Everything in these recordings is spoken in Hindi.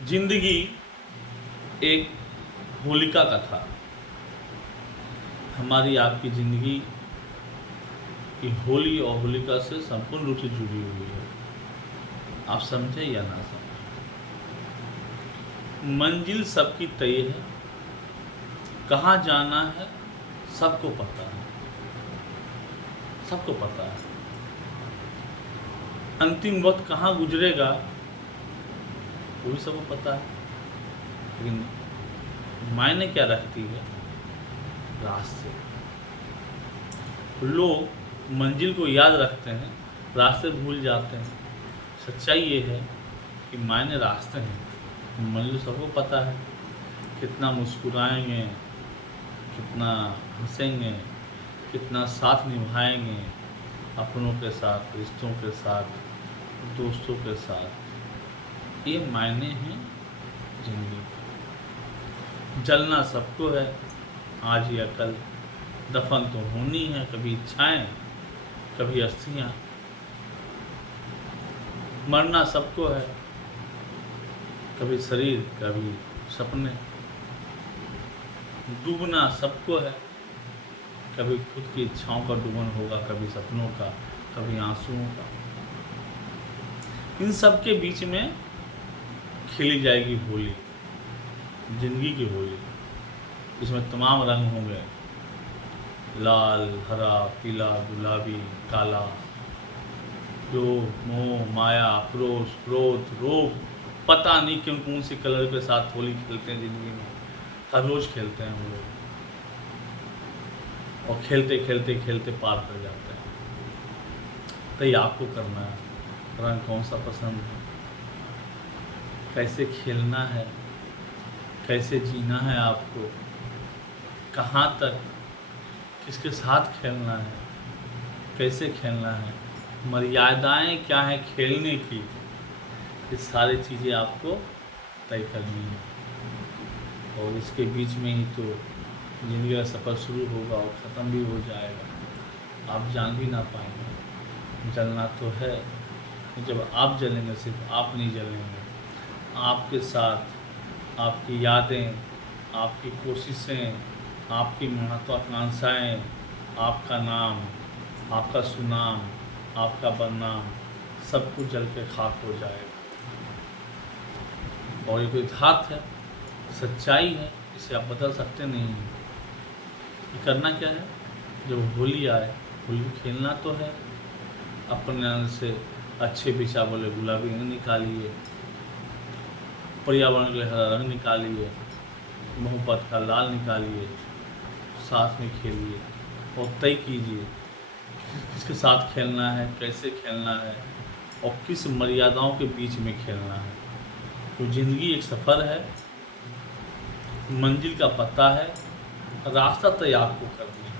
जिंदगी एक होलिका का था। हमारी आपकी ज़िंदगी की होली और होलिका से संपूर्ण रूप से जुड़ी हुई है। आप समझे या ना समझे, मंजिल सबकी तय है, कहाँ जाना है सबको पता है, सबको पता है। अंतिम वक्त कहाँ गुजरेगा वो भी सबको पता है, लेकिन मायने क्या रखती है रास्ते। लोग मंजिल को याद रखते हैं, रास्ते भूल जाते हैं। सच्चाई ये है कि मायने रास्ते हैं, मंजिल सबको पता है। कितना मुस्कुराएंगे, कितना हंसेंगे, कितना साथ निभाएंगे अपनों के साथ, रिश्तों के साथ, दोस्तों के साथ, ये मायने हैं जिंदगी के। जलना सबको है, आज या कल दफन तो होनी है। कभी इच्छाएं, कभी अस्थियां। मरना सबको है, कभी शरीर, कभी सपने। डूबना सबको है, कभी खुद की इच्छाओं का डूबन होगा, कभी सपनों का, कभी आंसुओं का। इन सब के बीच में खेली जाएगी होली, जिंदगी की होली। इसमें तमाम रंग होंगे, लाल, हरा, पीला, गुलाबी, काला। लोभ, मोह, माया, आक्रोश, क्रोध, रोग, पता नहीं क्यों कौन सी कलर के साथ होली खेलते हैं जिंदगी में। हर रोज खेलते हैं हम लोग, और खेलते खेलते खेलते पार कर जाते हैं। तो ये आपको करना है, रंग कौन सा पसंद है, कैसे खेलना है, कैसे जीना है आपको, कहाँ तक, किसके साथ खेलना है, कैसे खेलना है, मर्यादाएं क्या है खेलने की, ये सारी चीज़ें आपको तय करनी है। और इसके बीच में ही तो ज़िंदगी का सफ़र शुरू होगा और ख़त्म भी हो जाएगा, आप जान भी ना पाएंगे। जलना तो है, जब आप जलेंगे सिर्फ आप नहीं जलेंगे, आपके साथ आपकी यादें, आपकी कोशिशें, आपकी महत्वाकांक्षाएं, आपका नाम, आपका सुनाम, आपका बदनाम, सब कुछ जल के खाक हो जाएगा। और ये कोई यथार्थ है, सच्चाई है, इसे आप बदल सकते नहीं हैं। ये करना क्या है, जब होली आए, होली खेलना तो है। अपने अंदर से अच्छे विचार वाले गुलाबी रंग निकालिए, पर्यावरण के लिए हरा रंग निकालिए, मोहब्बत का लाल निकालिए, साथ में खेलिए और तय कीजिए किसके साथ खेलना है, कैसे खेलना है और किस मर्यादाओं के बीच में खेलना है। तो ज़िंदगी एक सफ़र है, मंजिल का पता है, रास्ता तय आपको करना है।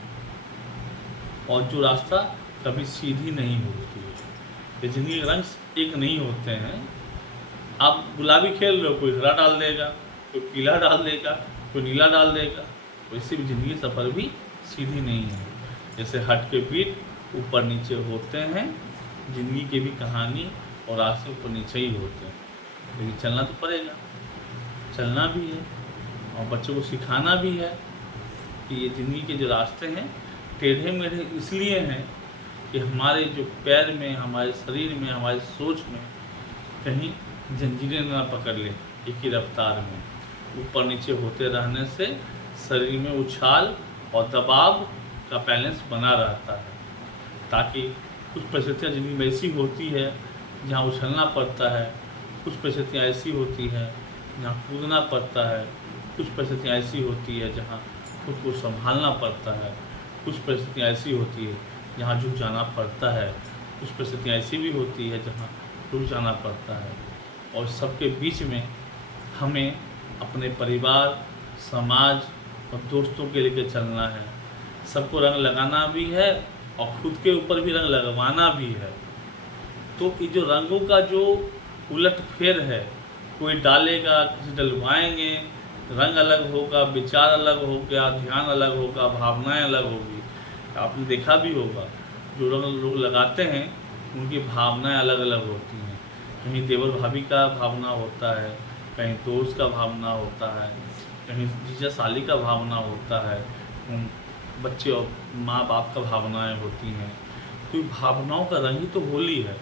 और जो रास्ता कभी सीधी नहीं होती है, ये ज़िंदगी के रंग एक नहीं होते हैं। आप गुलाबी खेल रहे हो, कोई हरा डाल देगा, कोई पीला डाल देगा, कोई नीला डाल देगा। वैसे भी ज़िंदगी सफ़र भी सीधी नहीं है। जैसे हट के पीठ ऊपर नीचे होते हैं, ज़िंदगी की भी कहानी और रास्ते ऊपर नीचे ही होते हैं। लेकिन चलना तो पड़ेगा, चलना भी है और बच्चों को सिखाना भी है कि ये ज़िंदगी के जो रास्ते हैं टेढ़े मेढ़े इसलिए हैं कि हमारे जो पैर में, हमारे शरीर में, हमारी सोच में कहीं जंजीरें ना पकड़ ले एक ही रफ्तार में। ऊपर नीचे होते रहने से शरीर में उछाल और दबाव का बैलेंस बना रहता है, ताकि कुछ परिस्थितियाँ ज़िंदगी में ऐसी होती है जहाँ उछलना पड़ता है, कुछ परिस्थितियाँ ऐसी होती है जहाँ कूदना पड़ता है, कुछ परिस्थितियाँ ऐसी होती है जहाँ खुद को संभालना पड़ता है, कुछ परिस्थितियाँ ऐसी होती है जहाँ झुक जाना पड़ता है, कुछ परिस्थितियाँ ऐसी भी होती है जहाँ रुक जाना पड़ता है। और सबके बीच में हमें अपने परिवार, समाज और दोस्तों के लिए चलना है। सबको रंग लगाना भी है और खुद के ऊपर भी रंग लगवाना भी है। तो ये जो रंगों का जो उलट फेर है, कोई डालेगा, किसी डलवाएंगे, रंग अलग होगा, विचार अलग हो गया, ध्यान अलग होगा, भावनाएं अलग होगी। आपने देखा भी होगा, जो रंग लोग लगाते हैं उनकी भावनाएं अलग अलग होती हैं। कहीं देवर भाभी का भावना होता है, कहीं दोस्त का भावना होता है, कहीं जीजा साली का भावना होता है, बच्चे और माँ बाप का भावनाएं होती हैं। तो भावनाओं का रंग ही तो होली है।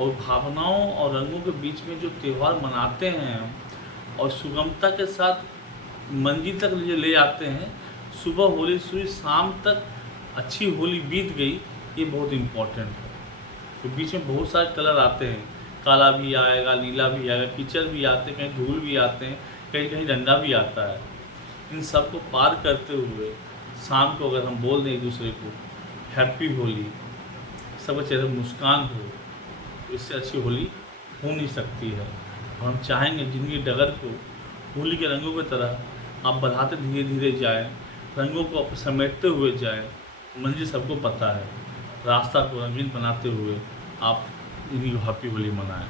और भावनाओं और रंगों के बीच में जो त्यौहार मनाते हैं हम, और सुगमता के साथ मंजिल तक ले आते हैं, सुबह होली शुरू शाम तक अच्छी होली बीत गई, ये बहुत इम्पोर्टेंट है। तो बीच में बहुत सारे कलर आते हैं, काला भी आएगा, नीला भी आएगा, कीचड़ भी आते हैं, कहीं धूल भी आते हैं, कहीं कहीं डंडा भी आता है। इन सब को पार करते हुए शाम को अगर हम बोल दें एक दूसरे को हैप्पी होली, सबके चेहरे पर मुस्कान हो, तो इससे अच्छी होली हो नहीं सकती है। और हम चाहेंगे जिंदगी डगर को होली के रंगों की तरह आप बढ़ाते धीरे धीरे जाए, रंगों को आप समेटते हुए जाए। मंजिल सबको पता है, रास्ता को रंगीन बनाते हुए आप जिंदगी को हैप्पी होली मनाएं।